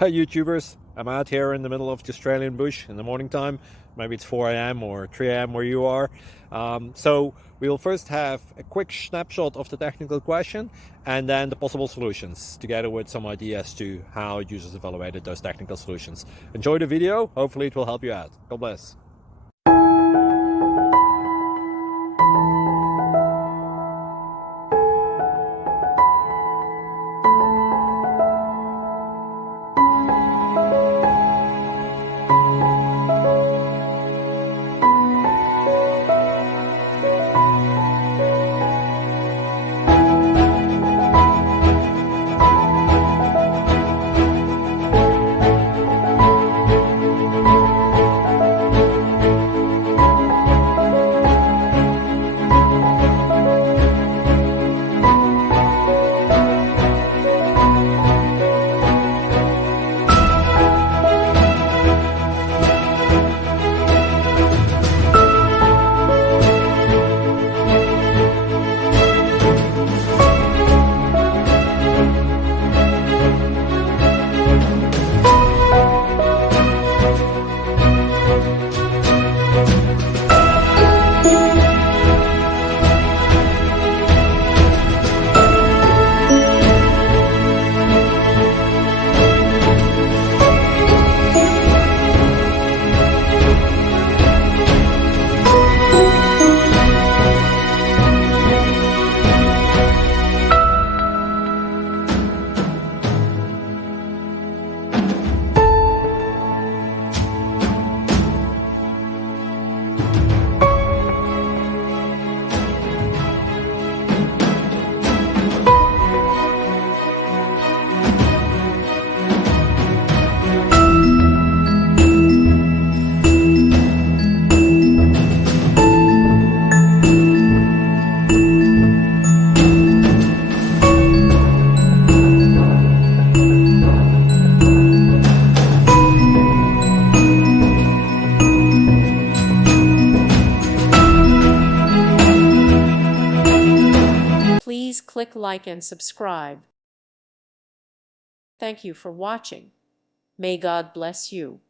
Hi YouTubers, I'm out here in the middle of the Australian bush in the morning time. Maybe it's 4 a.m. or 3 a.m. where you are. So we'll first have a quick snapshot of the technical question and then the possible solutions, together with some ideas to how users evaluated those technical solutions. Enjoy the video, hopefully it will help you out. God bless. Please click like and subscribe. Thank you for watching. May God bless you.